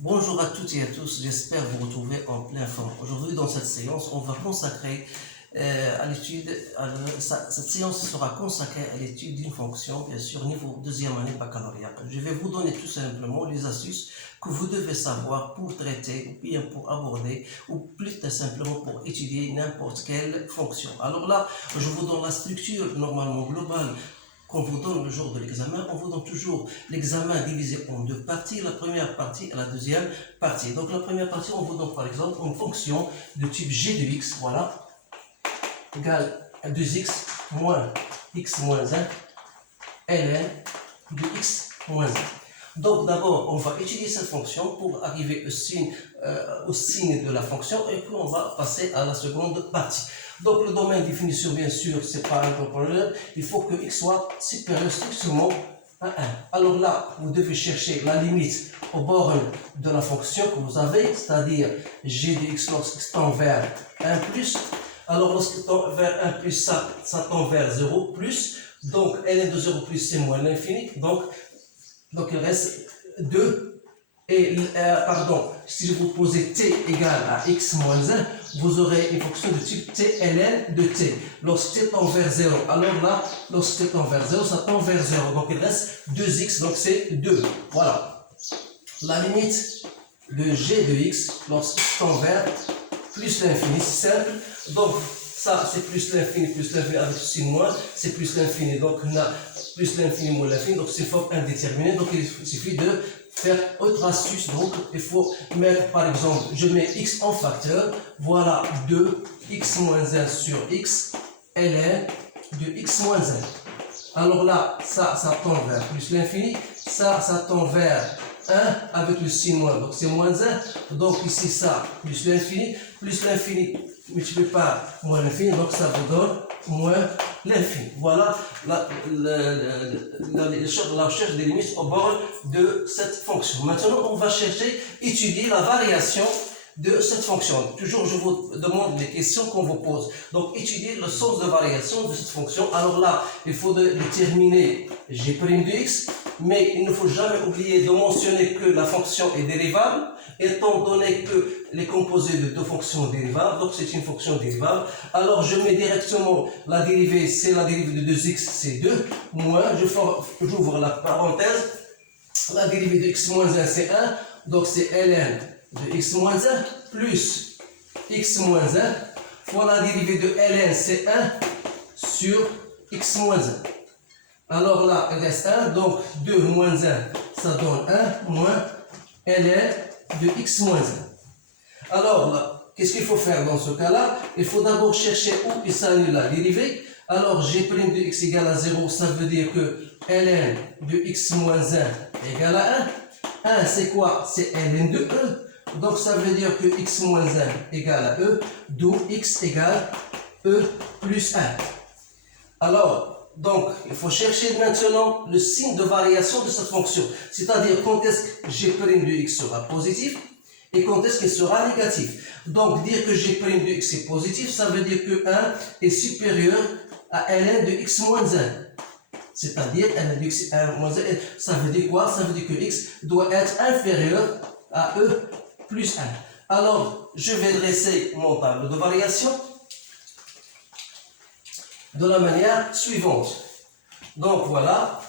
Bonjour à toutes et à tous, j'espère vous retrouver en pleine forme. Aujourd'hui, dans cette séance, on va consacrer à l'étude, cette séance sera consacrée à l'étude d'une fonction, bien sûr, niveau deuxième année baccalauréat. Je vais vous donner tout simplement les astuces que vous devez savoir pour traiter, ou bien pour aborder, ou plus simplement pour étudier n'importe quelle fonction. Alors là, je vous donne la structure normalement globale qu'on vous donne le jour de l'examen. On vous donne toujours l'examen divisé en deux parties, la première partie et la deuxième partie. Donc la première partie, on vous donne par exemple une fonction de type g de x, voilà, égale 2x moins x moins 1, ln de x moins 1. Donc d'abord, on va étudier cette fonction pour arriver au signe de la fonction et puis on va passer à la seconde partie. Donc le domaine de définition, bien sûr, c'est pas un problème. Il faut que x soit supérieur strictement à 1. Alors là, vous devez chercher la limite aux bornes de la fonction que vous avez, c'est-à-dire g de x lorsqu'il tend vers 1 plus. Alors lorsqu'il tend vers 1 plus, ça tend vers 0 plus. Donc ln de 0 plus, c'est moins l'infini. Donc il reste 2. Et si je vous posez t égale à x moins 1, vous aurez une fonction de type t ln de t. Lorsque t tend vers 0, alors là, lorsque t tend vers 0, ça tend vers 0. Donc il reste 2x, donc c'est 2. Voilà. La limite de g de x lorsqu'il tend vers plus l'infini, c'est simple. Donc ça, c'est plus l'infini avec ceci moins, c'est plus l'infini. Donc on a plus l'infini moins l'infini, donc c'est forme indéterminée. Donc il suffit de faire autre astuce. Donc il faut mettre, par exemple, je mets x en facteur, voilà 2x moins 1 sur x, ln de x moins 1. Alors là, ça tend vers plus l'infini, ça tend vers 1 avec le signe moins, donc c'est moins 1. Donc ici, ça, plus l'infini multiplié par moins l'infini, donc ça vous donne moins l'infini. Voilà la recherche des limites aux bornes de cette fonction. Maintenant, on va étudier la variation de cette fonction. Toujours, je vous demande les questions qu'on vous pose. Donc, étudier le sens de variation de cette fonction. Alors là, il faut déterminer g' de x, mais il ne faut jamais oublier de mentionner que la fonction est dérivable, étant donné que les composés de deux fonctions dérivables, donc c'est une fonction dérivable. Alors, je mets directement la dérivée, c'est la dérivée de 2x, c'est 2, moins, j'ouvre la parenthèse, la dérivée de x moins 1, c'est 1, donc c'est ln de x moins 1 plus x moins 1 fois la dérivée de ln, c'est 1 sur x moins 1. Alors là, il reste 1, donc 2 moins 1, ça donne 1 moins ln de x moins 1. Alors là, qu'est-ce qu'il faut faire dans ce cas-là? Il faut d'abord chercher où il s'annule la dérivée. Alors g' de x égale à 0, ça veut dire que ln de x moins 1 égale à 1. 1, c'est quoi? C'est ln de e. Donc ça veut dire que x moins 1 égale à e, d'où x égale e plus 1. Alors, donc, il faut chercher maintenant le signe de variation de cette fonction. C'est-à-dire quand est-ce que g' de x sera positif et quand est-ce qu'il sera négatif. Donc, dire que g' de x est positif, ça veut dire que 1 est supérieur à ln de x moins 1. C'est-à-dire ln de x moins 1, ça veut dire quoi? Ça veut dire que x doit être inférieur à e plus 1. Alors, je vais dresser mon tableau de variation de la manière suivante. Donc, voilà.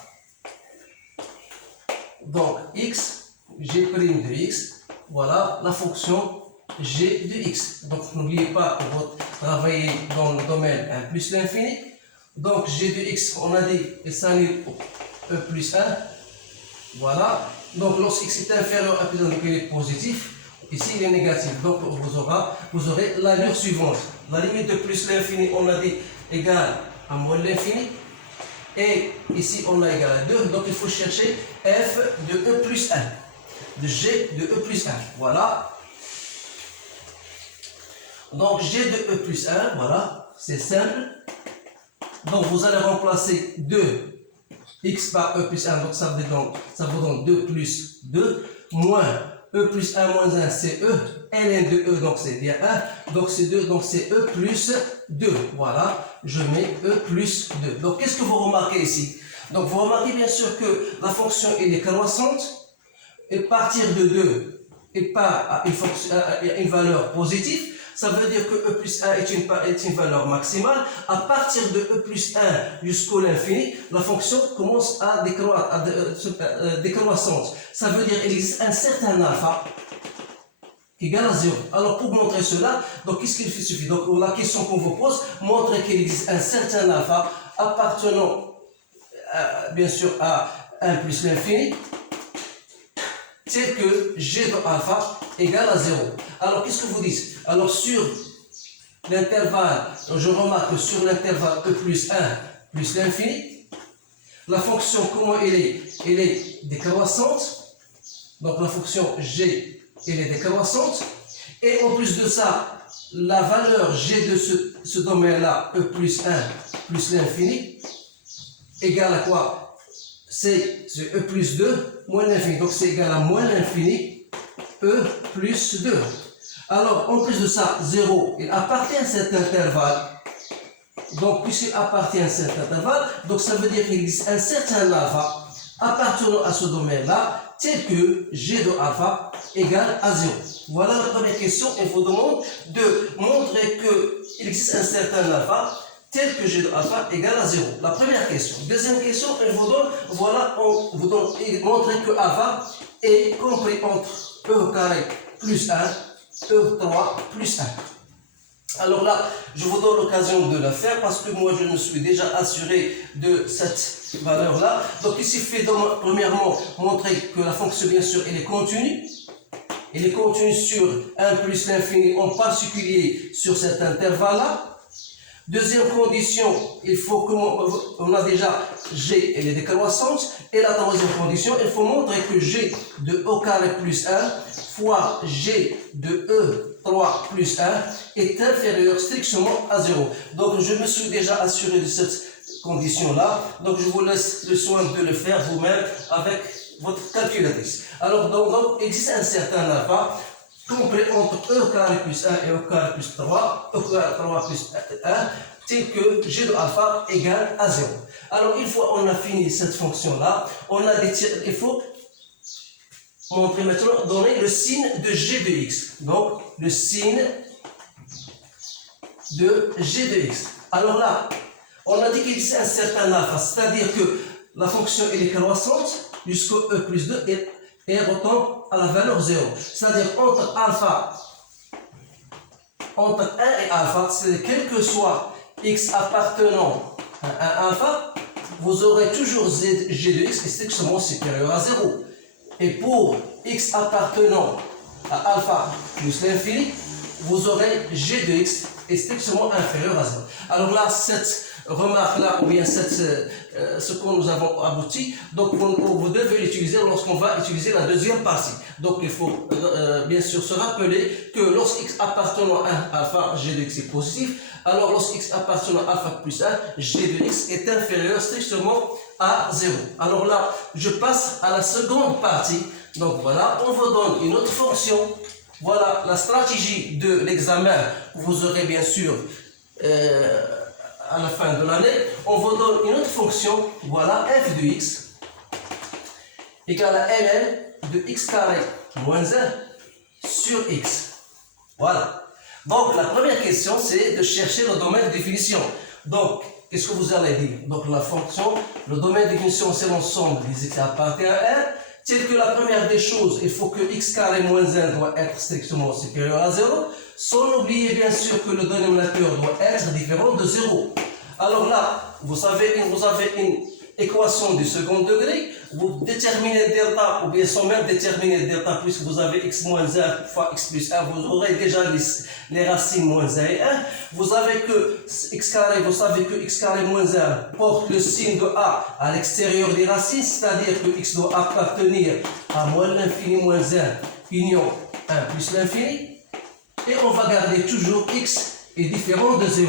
Donc, x, g' de x, voilà la fonction g de x. Donc, n'oubliez pas que vous travaillez dans le domaine 1 plus l'infini. Donc, g de x, on a dit, il s'annule e plus 1. Voilà. Donc, lorsque x est inférieur à plus 1, donc il est positif. Ici, il est négatif. Donc, vous aurez l'allure suivante. La limite de plus l'infini, on a dit, égale à moins l'infini. Et ici, on a égal à 2. Donc, il faut chercher f de e plus 1. De g de e plus 1. Voilà. Donc, g de e plus 1, voilà. C'est simple. Donc, vous allez remplacer 2x par e plus 1. Donc, ça vous donne 2 plus 2. Moins e plus 1 moins 1, c'est e. ln de e, donc c'est bien 1. Donc, c'est 2. Donc, c'est e plus 2. Voilà. Je mets e plus 2. Donc, qu'est-ce que vous remarquez ici? Donc, vous remarquez bien sûr que la fonction elle est croissante. Et à partir de 2, et pas à une valeur positive, ça veut dire que e plus 1 est une valeur maximale. À partir de e plus 1 jusqu'à l'infini, la fonction commence à décroissante. Ça veut dire qu'il existe un certain alpha égal à 0. Alors pour montrer cela, donc qu'est-ce qu'il suffit? Donc la question qu'on vous pose, montrer qu'il existe un certain alpha appartenant bien sûr à 1 plus l'infini, c'est que g de alpha égale à 0. Alors qu'est-ce que vous dites? Alors sur l'intervalle, je remarque que sur l'intervalle e plus 1 plus l'infini, la fonction comment elle est? Elle est décroissante. Donc la fonction g, elle est décroissante. Et en plus de ça, la valeur g de ce domaine-là, e plus 1 plus l'infini, égale à quoi? C'est e plus 2 moins l'infini. Donc c'est égal à moins l'infini, e plus 2. Alors, en plus de ça, 0, il appartient à cet intervalle. Donc, puisqu'il appartient à cet intervalle, donc ça veut dire qu'il existe un certain alpha appartenant à ce domaine-là, tel que g de alpha égale à 0. Voilà la première question. Il vous demande de montrer qu'il existe un certain alpha tel que g de alpha égale à 0. La première question. Deuxième question, il vous donne, voilà, on vous donne montrer que alpha est compris entre e carré plus 1 E3 plus 1. Alors là, je vous donne l'occasion de le faire parce que moi je me suis déjà assuré de cette valeur-là. Donc il suffit de premièrement montrer que la fonction bien sûr elle est continue. Elle est continue sur 1 plus l'infini, en particulier sur cet intervalle-là. Deuxième condition, il faut que on a déjà g, elle est décroissante. Et la troisième condition, il faut montrer que g de e carré plus 1 fois g de e3 plus 1 est inférieur strictement à 0. Donc je me suis déjà assuré de cette condition-là. Donc je vous laisse le soin de le faire vous-même avec votre calculatrice. Alors donc il existe un certain alpha compris entre e carré plus 1 et e carré plus 3, e carré 3 plus 1, tel que g de alpha égale à 0. Alors, une fois on a fini cette fonction-là, il faut montrer maintenant, donner le signe de g de x. Donc, le signe de g de x. Alors là, on a dit qu'il existe un certain alpha, c'est-à-dire que la fonction elle est croissante jusqu'au e plus 2 et retombe à la valeur 0. C'est-à-dire entre 1 et alpha, c'est quel que soit x appartenant à alpha, vous aurez toujours g de x qui est strictement supérieur à 0. Et pour x appartenant à alpha plus l'infini, vous aurez g de x est strictement inférieur à 0. Alors là, cette remarque-là, ou bien ce que nous avons abouti, donc vous devez l'utiliser lorsqu'on va utiliser la deuxième partie. Donc il faut bien sûr se rappeler que lorsque x appartenant à alpha, g de x est positif, alors lorsque x appartenant à alpha plus 1, g de x est inférieur strictement à 0. Alors là, je passe à la seconde partie. Donc voilà, on vous donne une autre fonction. Voilà la stratégie de l'examen que vous aurez bien sûr à la fin de l'année. On vous donne une autre fonction, voilà f de x égale à ln de x carré moins 1 sur x. Voilà. Donc la première question c'est de chercher le domaine de définition. Donc qu'est-ce que vous allez dire? Donc la fonction, le domaine de définition c'est l'ensemble des x qui appartient à R. C'est que la première des choses, il faut que x carré moins 1 doit être strictement supérieur à 0, sans oublier bien sûr que le dénominateur doit être différent de 0. Alors là, vous avez une équation du second degré, vous déterminez delta, ou bien sans même déterminer delta, puisque vous avez x moins 1 fois x plus 1, vous aurez déjà les racines moins 1 et 1. Vous avez que x carré, vous savez que x carré moins 1 porte le signe de a à l'extérieur des racines, c'est-à-dire que x doit appartenir à moins l'infini moins 1, union 1 plus l'infini. Et on va garder toujours x est différent de 0.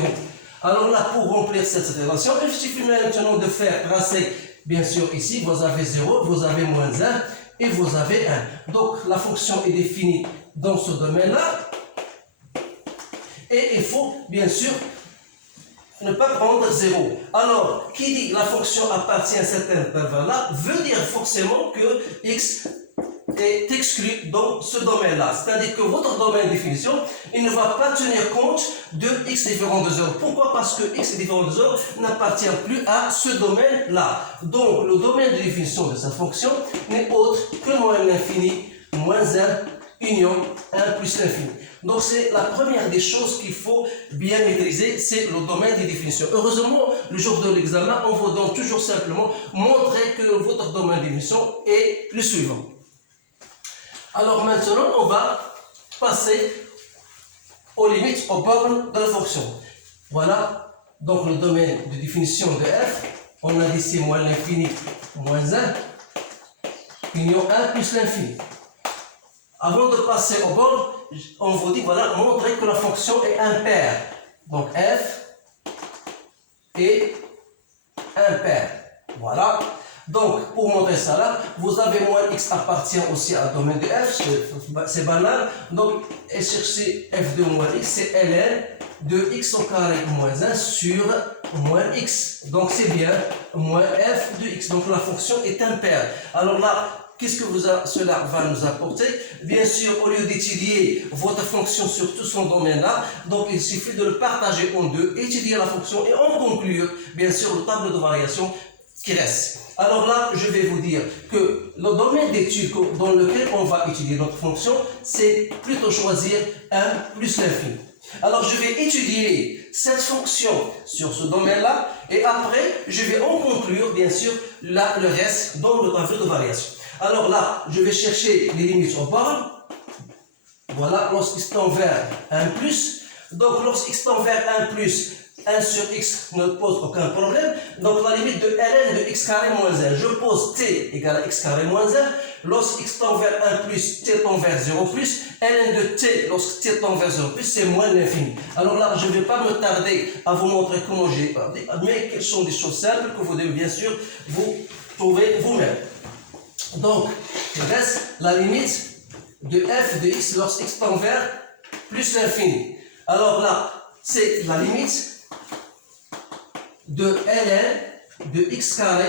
Alors là, pour remplir cette relation, il suffit maintenant de faire tracer, bien sûr ici, vous avez 0, vous avez moins 1 et vous avez 1. Donc la fonction est définie dans ce domaine-là. Et il faut, bien sûr, ne pas prendre 0. Alors, qui dit la fonction appartient à cet intervalle-là, veut dire forcément que x est exclu dans ce domaine-là. C'est-à-dire que votre domaine de définition, il ne va pas tenir compte de x différent de 0. Pourquoi? Parce que x différent de 0 n'appartient plus à ce domaine-là. Donc, le domaine de définition de sa fonction n'est autre que moins l'infini, moins 1, union 1 plus l'infini. Donc, c'est la première des choses qu'il faut bien maîtriser, c'est le domaine de définition. Heureusement, le jour de l'examen, on vous donne toujours simplement montrer que votre domaine de définition est le suivant. Alors maintenant, on va passer aux limites, aux bornes de la fonction. Voilà, donc le domaine de définition de f, on a ici moins l'infini, moins 1, union 1 plus l'infini. Avant de passer aux bornes, on vous dit, voilà, montrer que la fonction est impaire. Donc f est impaire. Voilà. Donc, pour montrer ça là, vous avez moins x appartient aussi à un domaine de f, c'est banal. Donc, et chercher f de moins x, c'est ln de x au carré moins 1 sur moins x. Donc, c'est bien moins f de x. Donc, la fonction est impaire. Alors là, qu'est-ce que cela va nous apporter? Bien sûr, au lieu d'étudier votre fonction sur tout son domaine-là, donc il suffit de le partager en deux, étudier la fonction et en conclure, bien sûr, le tableau de variation qui reste. Alors là, je vais vous dire que le domaine d'étude dans lequel on va étudier notre fonction, c'est plutôt choisir 1 plus l'infini. Alors, je vais étudier cette fonction sur ce domaine-là et après, je vais en conclure, bien sûr, le reste dans le tableau de variation. Alors là, je vais chercher les limites aux bornes. Voilà, lorsqu'x tend vers 1 plus. Donc, lorsqu'x tend vers 1 plus, 1 sur x ne pose aucun problème. Donc, la limite de ln de x carré moins 1. Je pose t égale à x carré moins 1. Lorsqu'x tend vers 1 plus, t tend vers 0 plus. ln de t, lorsque t tend vers 0 plus, c'est moins l'infini. Alors là, je ne vais pas me tarder à vous montrer comment j'ai parlé, mais quelles sont des choses simples que vous devez bien sûr vous trouver vous-même. Donc, il reste la limite de f de x lorsqu'x tend vers plus l'infini. Alors là, c'est la limite de ln de x carré.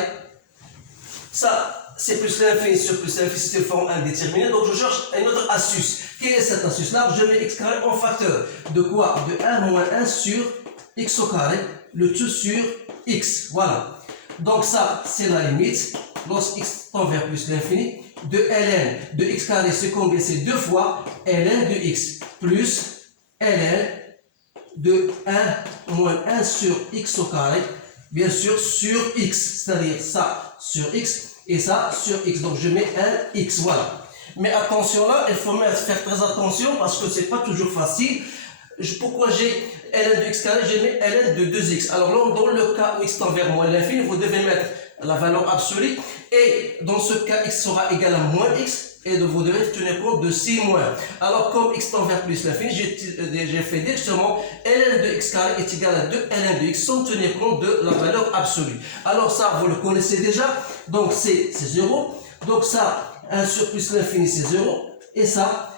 Ça, c'est plus l'infini sur plus l'infini, c'est une forme indéterminée. Donc, je cherche une autre astuce. Quelle est cette astuce-là? Je mets x carré en facteur. De quoi? De 1 moins 1 sur x au carré, le tout sur x. Voilà. Donc, ça, c'est la limite. Lorsqu'x tend vers plus l'infini, de ln de x carré, c'est combien? C'est 2 fois ln de x plus ln de 1 moins 1 sur x au carré, bien sûr sur x, c'est-à-dire ça sur x et ça sur x. Donc je mets un x, voilà. Mais attention là, il faut faire très attention parce que c'est pas toujours facile. Pourquoi j'ai ln de x carré, j'ai mis ln de 2x. Alors là, dans le cas où x tend vers moins l'infini, vous devez mettre la valeur absolue. Et dans ce cas, x sera égal à moins x. Et vous devez tenir compte de 6 moins. Alors, comme x tend vers plus l'infini, j'ai fait directement ln de x carré est égal à 2 ln de x sans tenir compte de la valeur absolue. Alors ça, vous le connaissez déjà. Donc, c'est 0. Donc ça, 1 sur plus l'infini, c'est 0. Et ça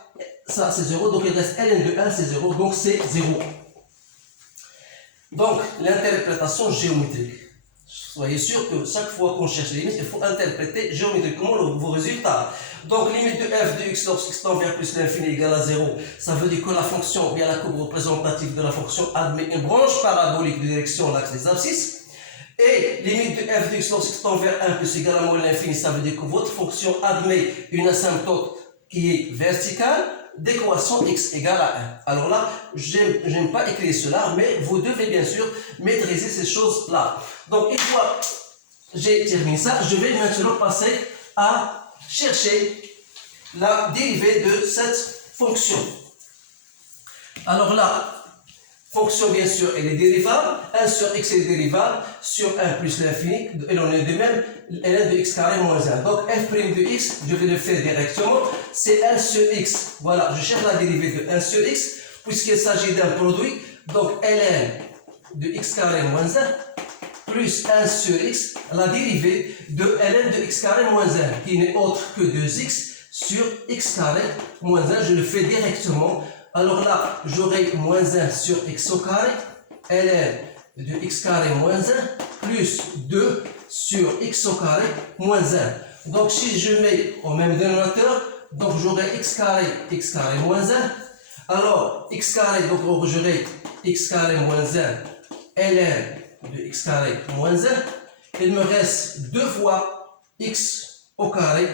c'est 0. Donc, il reste ln de 1, c'est 0. Donc, c'est 0. Donc, l'interprétation géométrique. Soyez sûr que chaque fois qu'on cherche les limites, il faut interpréter géométriquement vos résultats. Donc, limite de f de x lorsqu'x tend vers plus l'infini égale à 0, ça veut dire que la fonction, bien la courbe représentative de la fonction admet une branche parabolique de direction l'axe des abscisses. Et limite de f de x lorsqu'x tend vers 1 plus égale à moins l'infini, ça veut dire que votre fonction admet une asymptote qui est verticale d'équation x égale à 1. Alors là, j'aime pas écrire cela, mais vous devez bien sûr maîtriser ces choses-là. Donc, une fois j'ai terminé ça, je vais maintenant passer à chercher la dérivée de cette fonction. Alors là, fonction bien sûr elle est dérivable, 1 sur x est dérivable sur 1 plus l'infini, et on est de même ln de x carré moins 1. Donc f' de x, je vais le faire directement, c'est 1 sur x. Voilà, je cherche la dérivée de 1 sur x, puisqu'il s'agit d'un produit, donc ln de x carré moins 1 plus 1 sur x, la dérivée de ln de x carré moins 1, qui n'est autre que 2x sur x carré moins 1, je le fais directement. Alors là, j'aurai moins 1 sur x au carré, ln de x carré moins 1, plus 2 sur x au carré moins 1. Donc si je mets au même dénominateur, Donc j'aurai x carré moins 1. Alors x carré, donc j'aurai x carré moins 1 ln de x carré moins 1. Il me reste 2 fois x au carré.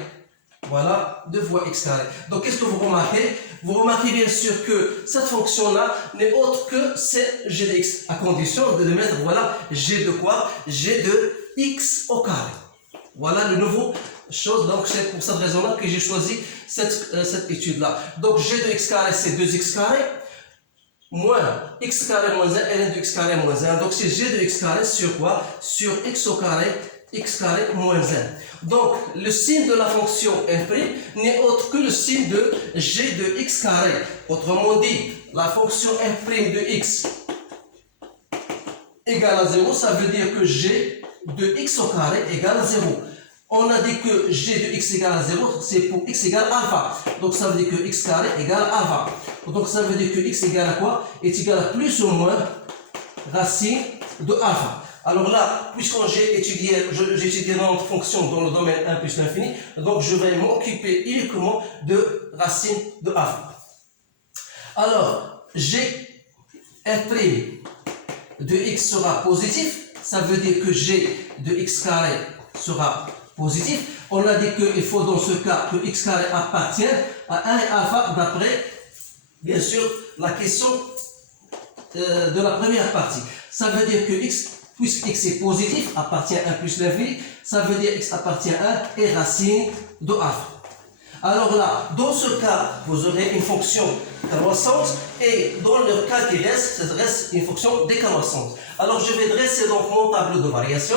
Voilà, 2 fois x carré. Donc qu'est-ce que vous remarquez? Vous remarquez bien sûr que cette fonction-là n'est autre que c'est g de x, à condition de mettre, voilà, g de quoi? G de x au carré. Voilà le nouveau chose, donc c'est pour cette raison-là que j'ai choisi cette étude-là. Donc g de x carré, c'est 2x carré, moins x carré moins 1, ln de x carré moins 1. Donc c'est g de x carré sur quoi? Sur x au carré, x carré moins 1. Donc le signe de la fonction f' n'est autre que le signe de g de x carré. Autrement dit, la fonction f' de x égale à 0, ça veut dire que g de x au carré égale à 0. On a dit que g de x égale à 0, c'est pour x égale alpha. Donc ça veut dire que x carré égale alpha. Donc ça veut dire que x égale à quoi? Est égal à plus ou moins racine de alpha. Alors là, puisque j'ai étudié notre fonction dans le domaine 1 plus l'infini, donc je vais m'occuper uniquement de racine de alpha. Alors, g f' de x sera positif, ça veut dire que g de x carré sera positif. On a dit qu'il faut dans ce cas que x carré appartient à 1 et alpha d'après, bien sûr, la question de la première partie. Ça veut dire que x, puisque x est positif, appartient à 1 plus l'infini, ça veut dire x appartient à 1 et racine de alpha. Alors là, dans ce cas, vous aurez une fonction croissante et dans le cas qui reste, ça reste une fonction décroissante. Alors je vais dresser donc mon tableau de variation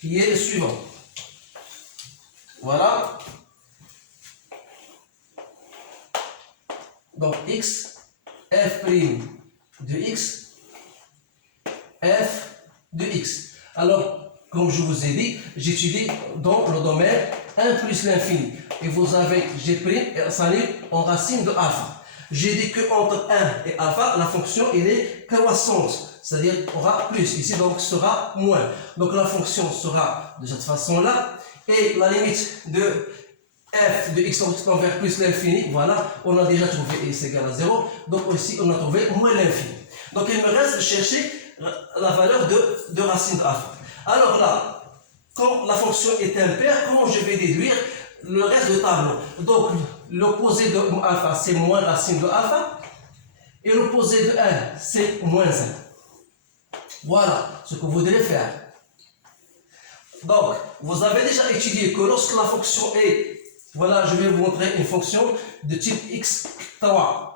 qui est le suivant. Voilà. Donc x, f' de x, f de x. Alors, comme je vous ai dit, j'étudie dans le domaine 1 plus l'infini. Et vous avez g' et ça est en racine de alpha. J'ai dit que entre 1 et alpha, la fonction elle est croissante. C'est-à-dire aura plus. Ici, donc, sera moins. Donc, la fonction sera de cette façon-là. Et la limite de f de x envers plus l'infini, voilà, on a déjà trouvé x égale à 0. Donc, ici, on a trouvé moins l'infini. Donc, il me reste de chercher la valeur de racine de alpha. Alors là, quand la fonction est impaire, comment je vais déduire le reste du tableau? Donc, l'opposé de alpha, c'est moins racine de alpha. Et l'opposé de 1, c'est moins 1. Voilà ce que vous devez faire. Donc, vous avez déjà étudié que lorsque la fonction est, voilà, je vais vous montrer une fonction de type x3.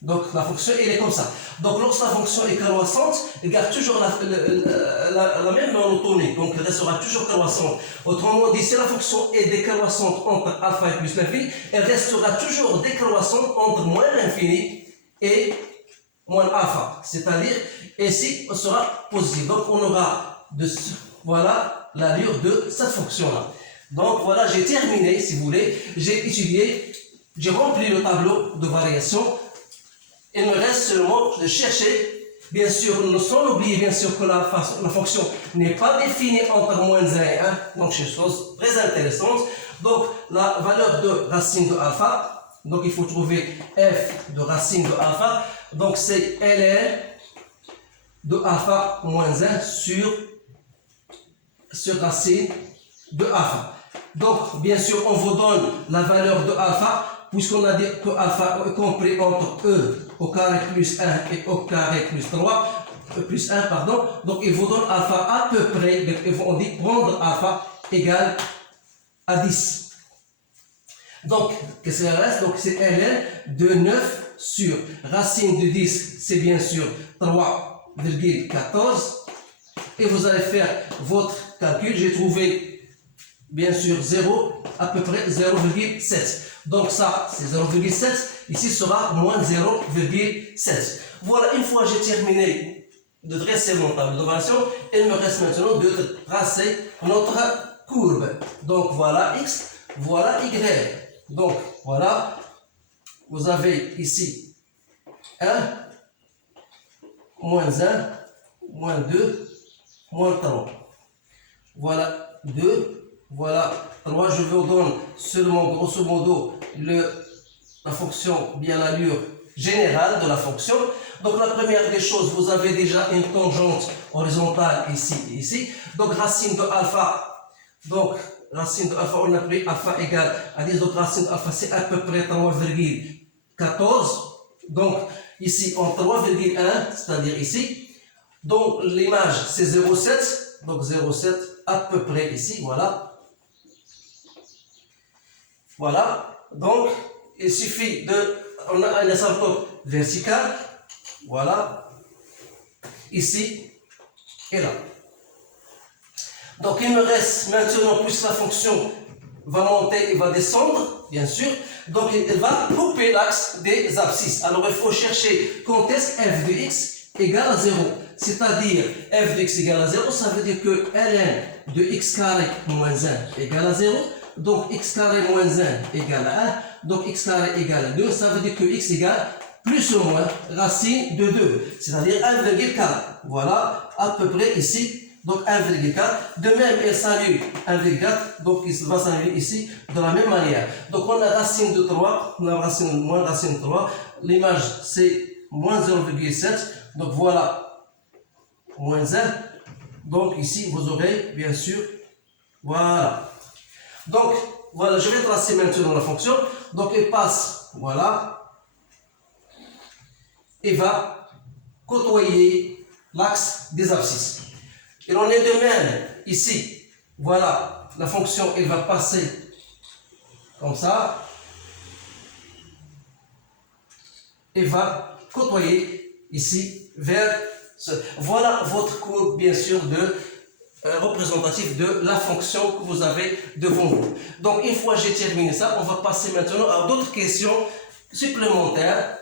Donc, la fonction, elle est comme ça. Donc, lorsque la fonction est croissante, elle garde toujours la même monotonie. Donc, elle restera toujours croissante. Autrement dit, si la fonction est décroissante entre alpha et plus l'infini, elle restera toujours décroissante entre moins l'infini et moins alpha. C'est-à-dire, ici, elle sera positive. Donc, on aura voilà l'allure de cette fonction-là. Donc, voilà, j'ai terminé, si vous voulez. J'ai étudié, j'ai rempli le tableau de variation. Il me reste seulement de chercher, bien sûr, sans oublier bien sûr que la fonction n'est pas définie entre moins 1 et 1, donc c'est une chose très intéressante. Donc la valeur de racine de alpha, donc il faut trouver f de racine de alpha, donc c'est ln de alpha moins 1 sur racine de alpha. Donc bien sûr on vous donne la valeur de alpha, puisqu'on a dit que alpha est compris entre e au carré plus 1 et au carré plus 3, plus 1, pardon. Donc, il vous donne alpha à peu près, donc on dit prendre alpha égale à 10. Donc, qu'est-ce qu'il reste? Donc, c'est ln de 9 sur racine de 10, c'est bien sûr 3,14. Et vous allez faire votre calcul. J'ai trouvé, bien sûr, 0, à peu près 0,7. Donc ça, c'est 0,7. Ici sera moins 0,7. Voilà, une fois j'ai terminé de dresser mon tableau de variation, il me reste maintenant de tracer notre courbe. Donc voilà x, voilà y. Donc voilà, vous avez ici 1, moins 1, moins 2, moins 3. Voilà 2, voilà 3. Je vous donne seulement, grosso modo, la fonction, bien l'allure générale de la fonction. Donc la première des choses, vous avez déjà une tangente horizontale ici et ici. Donc racine de alpha, on a pris alpha égale à 10, donc racine de alpha c'est à peu près 3,14. Donc ici en 3,1, c'est-à-dire ici. Donc l'image c'est 0,7, donc 0,7 à peu près ici, voilà. Voilà, donc il suffit on a un asymptote vertical, voilà, ici et là. Donc il me reste maintenant, puisque la fonction va monter et va descendre, bien sûr, donc elle va couper l'axe des abscisses. Alors il faut chercher quand est-ce f de x égale à 0. C'est-à-dire f de x égale à 0, ça veut dire que ln de x carré moins 1 égale à 0. Donc x carré moins 1 égale à 1. Donc x carré égale à 2. Ça veut dire que x égale plus ou moins racine de 2. C'est-à-dire 1,4. Voilà, à peu près ici. Donc 1,4. De même, elle s'annule 1,4. Donc il va s'annuler ici de la même manière. Donc on a racine de 3. On a moins racine de 3. L'image c'est moins 0,7. Donc voilà, moins 1. Donc ici vous aurez bien sûr, voilà. Donc voilà, je vais tracer maintenant la fonction. Donc elle passe, voilà, et va côtoyer l'axe des abscisses. Et on est de même ici, voilà, la fonction elle va passer comme ça et va côtoyer ici vers voilà votre courbe bien sûr de représentatif de la fonction que vous avez devant vous. Donc une fois j'ai terminé ça, on va passer maintenant à d'autres questions supplémentaires.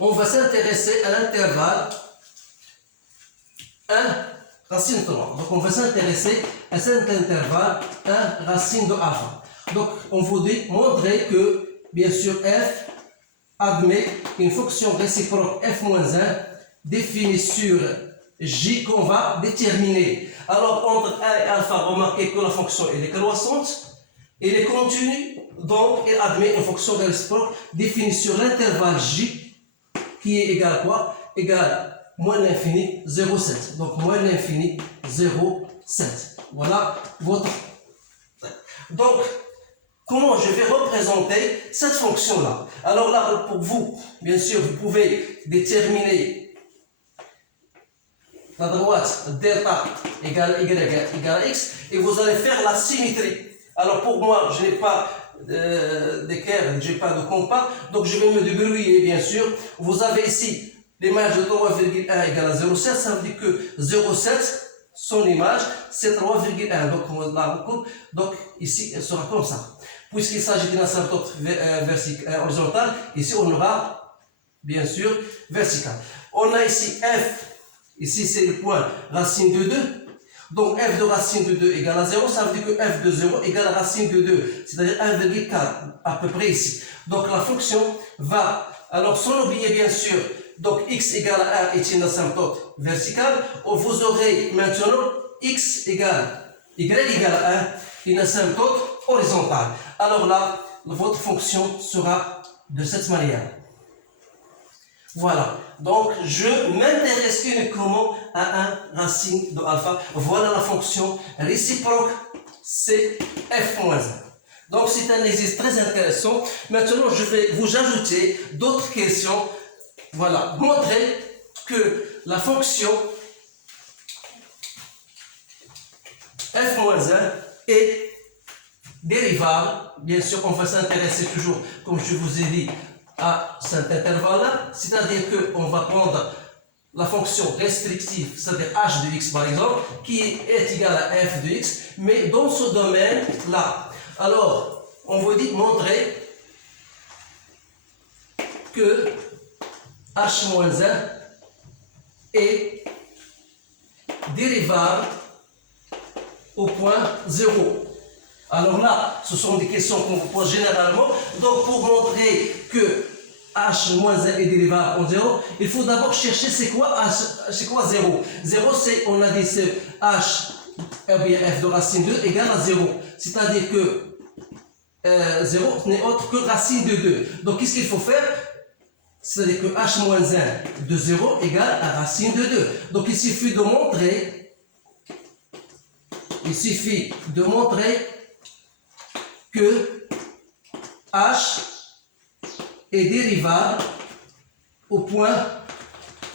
On va s'intéresser à l'intervalle 1 racine 3. Donc on va s'intéresser à cet intervalle 1 racine de alpha. Donc on vous dit montrer que bien sûr f admet une fonction réciproque f-1 définie sur j qu'on va déterminer. Alors entre 1 et alpha, remarquez que la fonction elle est croissante, elle est continue, donc elle admet une fonction réciproque définie sur l'intervalle j qui est égal à quoi? Égal moins l'infini 0,7. Donc moins l'infini 0,7. Voilà votre. Donc comment je vais représenter cette fonction-là? Alors là, pour vous, bien sûr, vous pouvez déterminer la droite delta égale y égale à x et vous allez faire la symétrie. Alors pour moi, je n'ai pas d'équerre, je n'ai pas de compas, donc je vais me débrouiller, bien sûr. Vous avez ici l'image de 3,1 égale à 0,7, ça veut dire que 0,7, son image, c'est 3,1. Donc on la recoupe, donc ici, elle sera comme ça. Puisqu'il s'agit d'une asymptote horizontale, ici on aura, bien sûr, vertical. On a ici f, ici c'est le point racine de 2. Donc f de racine de 2 égale à 0, ça veut dire que f de 0 égale à racine de 2, c'est-à-dire 1,4 à peu près ici. Donc la fonction va, alors sans oublier bien sûr, donc x égale à 1 est une asymptote verticale, vous aurez maintenant x égale, y égale à 1, une asymptote horizontale. Alors là, votre fonction sera de cette manière. Voilà, donc je m'intéresse uniquement à un racine de alpha. Voilà la fonction réciproque, c'est f-1. Donc c'est un exercice très intéressant. Maintenant, je vais vous ajouter d'autres questions. Voilà, montrer que la fonction f-1 est dérivable. Bien sûr, on va s'intéresser toujours, comme je vous ai dit, à cet intervalle-là, c'est-à-dire qu'on va prendre la fonction restrictive, c'est-à-dire h de x par exemple, qui est égale à f de x, mais dans ce domaine-là. Alors, on vous dit montrer que h-1 est dérivable au point 0. Alors là, ce sont des questions qu'on vous pose généralement. Donc pour montrer que h-1 est dérivable en 0, il faut d'abord chercher c'est quoi 0. 0 c'est, on a dit c'est h eh bien f de racine 2 égale à 0. C'est-à-dire que 0 n'est autre que racine de 2. Donc, qu'est-ce qu'il faut faire? C'est-à-dire que h moins 1 de 0 égale à racine de 2. Donc, il suffit de montrer que h est dérivable au point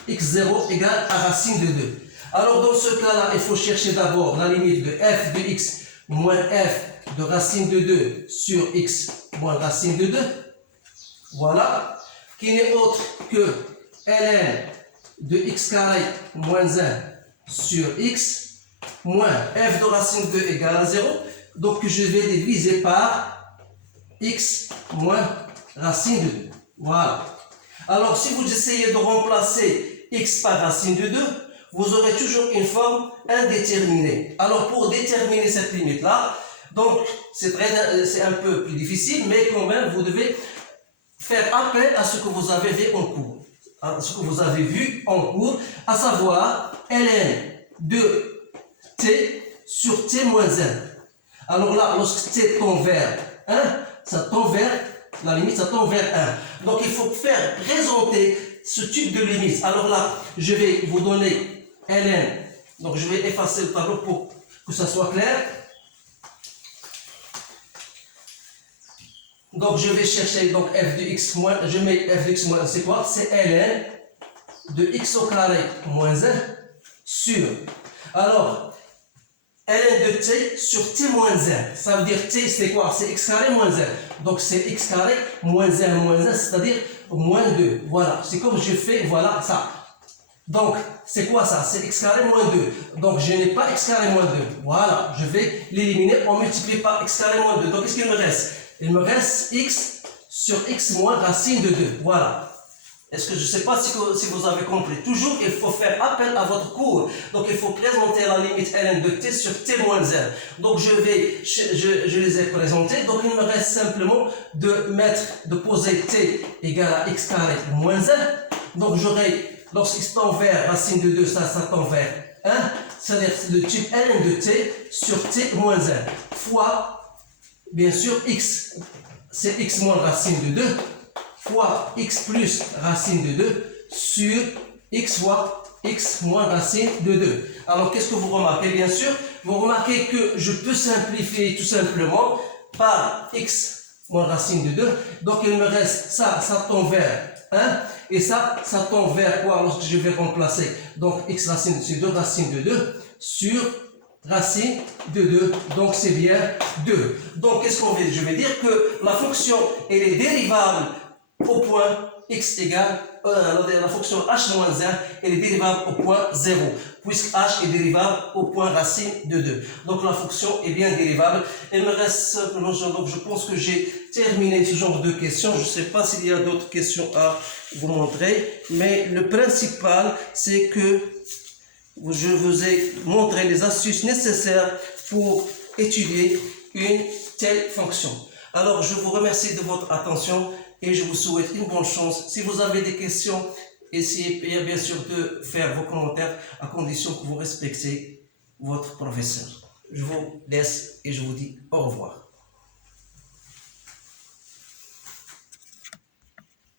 x0 égale à racine de 2. Alors, dans ce cas-là, il faut chercher d'abord la limite de f de x moins f de racine de 2 sur x moins racine de 2. Voilà. Qui n'est autre que ln de x carré moins 1 sur x moins f de racine de 2 égale à 0. Donc, je vais diviser par x moins racine de 2. Voilà. Alors, si vous essayez de remplacer x par racine de 2, vous aurez toujours une forme indéterminée. Alors, pour déterminer cette limite-là, donc, c'est un peu plus difficile, mais quand même, vous devez faire appel à ce que vous avez vu en cours. À savoir ln de t sur t moins 1. Alors là, lorsque t tend vers 1, ça tend vers, la limite, ça tend vers 1. Donc, il faut faire présenter ce type de limite. Alors là, je vais vous donner ln. Donc, je vais effacer le tableau pour que ça soit clair. Donc, je vais chercher donc f de x moins, je mets f de x moins, c'est quoi? C'est ln de x au carré moins 1 sur, alors, ln de t sur t moins 1. Ça veut dire t, c'est quoi? C'est x carré moins 1. Donc, c'est x carré moins 1, c'est-à-dire moins 2. Voilà, c'est comme je fais, voilà, ça. Donc, c'est quoi ça? C'est x carré moins 2. Donc, je n'ai pas x carré moins 2. Voilà, je vais l'éliminer en multipliant par x carré moins 2. Donc, qu'est-ce qu'il me reste? Il me reste x sur x moins racine de 2. Voilà. Est-ce que je ne sais pas si vous avez compris. Toujours, il faut faire appel à votre cours. Donc, il faut présenter la limite ln de t sur t moins 1. Donc, je les ai présentés. Donc, il me reste simplement de poser t égale à x carré moins 1. Donc, j'aurai, lorsqu'il tend vers racine de 2, ça tend vers 1. C'est-à-dire le type ln de t sur t moins 1 fois, bien sûr, x, c'est x moins racine de 2 fois x plus racine de 2 sur x fois x moins racine de 2. Alors, qu'est-ce que vous remarquez? Bien sûr, vous remarquez que je peux simplifier tout simplement par x moins racine de 2. Donc, il me reste ça tend vers 1. Et ça tend vers quoi lorsque je vais remplacer? Donc, x racine de 2 racine de 2 sur racine de 2, donc c'est bien 2. Donc, qu'est-ce qu'on veut? Je vais dire que la fonction, elle est dérivable au point x égale, la fonction h-1, elle est dérivable au point 0, puisque h est dérivable au point racine de 2. Donc, la fonction est bien dérivable. Il me reste simplement, donc je pense que j'ai terminé ce genre de questions. Je ne sais pas s'il y a d'autres questions à vous montrer, mais le principal, c'est que je vous ai montré les astuces nécessaires pour étudier une telle fonction. Alors, je vous remercie de votre attention et je vous souhaite une bonne chance. Si vous avez des questions, essayez bien sûr de faire vos commentaires à condition que vous respectez votre professeur. Je vous laisse et je vous dis au revoir.